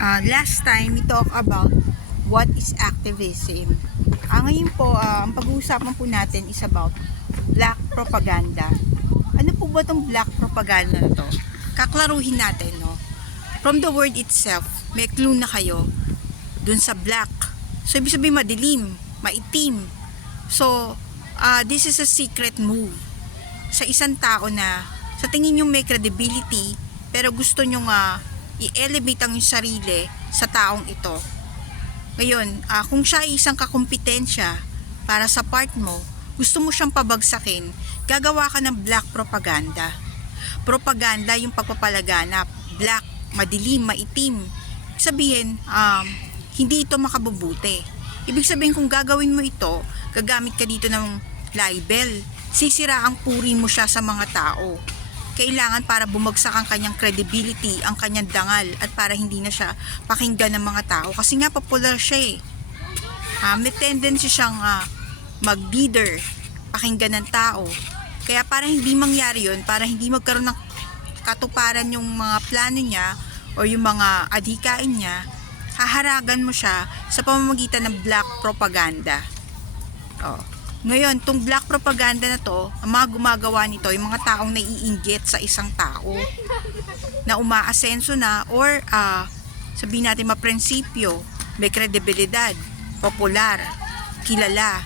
Last time we talk about what is activism. Ngayon po, ang pag-uusapan po natin is about black propaganda. Ano po ba itong black propaganda na to? Kaklaruhin natin, no? From the word itself, may clue na kayo dun sa black. So, ibig sabihin madilim, maitim. So, this is a secret move sa isang tao na sa tingin nyo may credibility, pero gusto nyo i-elevate ang yung sarili sa taong ito. Ngayon, kung siya ay isang kakumpetensya para sa part mo, gusto mo siyang pabagsakin, gagawa ka ng black propaganda. Propaganda yung pagpapalaganap. Black, madilim, maitim. Ibig sabihin, hindi ito makabubuti. Ibig sabihin, kung gagawin mo ito, gagamit ka dito ng libel. Sisira ang puri mo siya sa mga tao. Kailangan para bumagsak ang kanyang credibility, ang kanyang dangal, at para hindi na siya pakinggan ng mga tao. Kasi nga popular siya may tendency siyang mag-leader, pakinggan ng tao. Kaya para hindi mangyari yun, para hindi magkaroon ng katuparan yung mga plano niya o yung mga adhikain niya, haharagan mo siya sa pamamagitan ng black propaganda. Ngayon, tong black propaganda na to, ang mga gumagawa nito, yung mga taong naiinggit sa isang tao na umaasenso na or sabihin natin maprinsipyo, may kredibilidad, popular, kilala.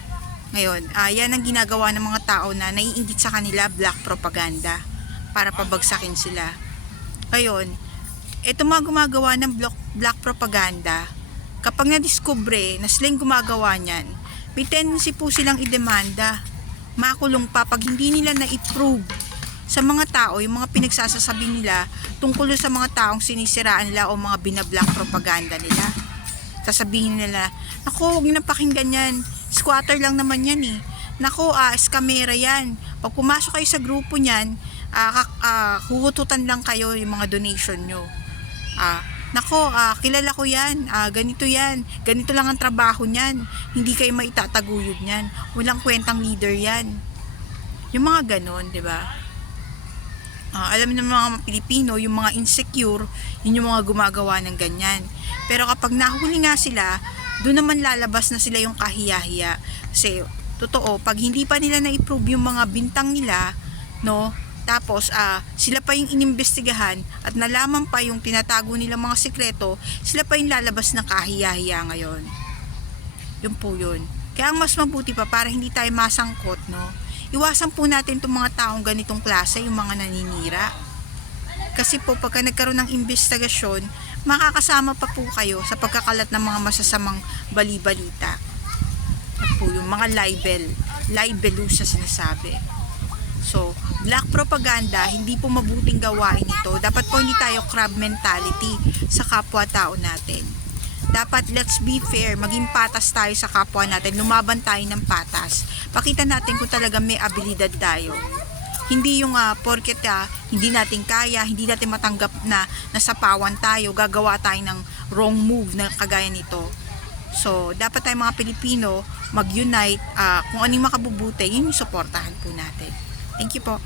Ngayon, yan ang ginagawa ng mga tao na naiinggit sa kanila, black propaganda, para pabagsakin sila. Ngayon, ito mga gumagawa ng black propaganda, kapag nadiskubre na silang gumagawa niyan, may tendency po silang idemanda, makulong pa pag hindi nila na-approve sa mga tao, yung mga pinagsasasabi nila tungkol sa mga taong sinisiraan nila o mga binablack propaganda nila. Sasabihin nila, naku, huwag nyo na pakinggan yan, squatter lang naman yan naku, skamera yan, pag pumasok kayo sa grupo nyan, huhututan lang kayo yung mga donation nyo. Nako, kilala ko yan, ganito yan, ganito lang ang trabaho niyan, hindi kayo maitataguyod niyan, walang kwentang leader yan. Yung mga ganon, di ba? Alam ng mga Pilipino, yung mga insecure, yun yung mga gumagawa ng ganyan. Pero kapag nahuli nga sila, doon naman lalabas na sila yung kahiya-hiya. Kasi, totoo, pag hindi pa nila na-approve yung mga bintang nila, no, tapos sila pa yung inimbestigahan at nalaman pa yung tinatago nilang mga sikreto, sila pa yung lalabas ng kahiya-hiya ngayon. Yun po yun. Kaya ang mas mabuti pa para hindi tayo masangkot, no, iwasan po natin itong mga taong ganitong klase, yung mga naninira. Kasi po pagka nagkaroon ng investigasyon, makakasama pa po kayo sa pagkakalat ng mga masasamang bali-balita. At po yung mga libelous sa sinasabi. So, black propaganda, hindi po mabuting gawain ito. Dapat po hindi tayo crab mentality sa kapwa-tao natin. Dapat let's be fair, maging patas tayo sa kapwa natin, lumaban tayo ng patas. Pakita natin kung talaga may abilidad tayo. Hindi yung porket hindi natin kaya, hindi natin matanggap na nasapawan tayo, gagawa tayo ng wrong move na kagaya nito. So, dapat tayo mga Pilipino mag-unite, kung anong makabubuti, yun yung suportahan po natin. Thank you po.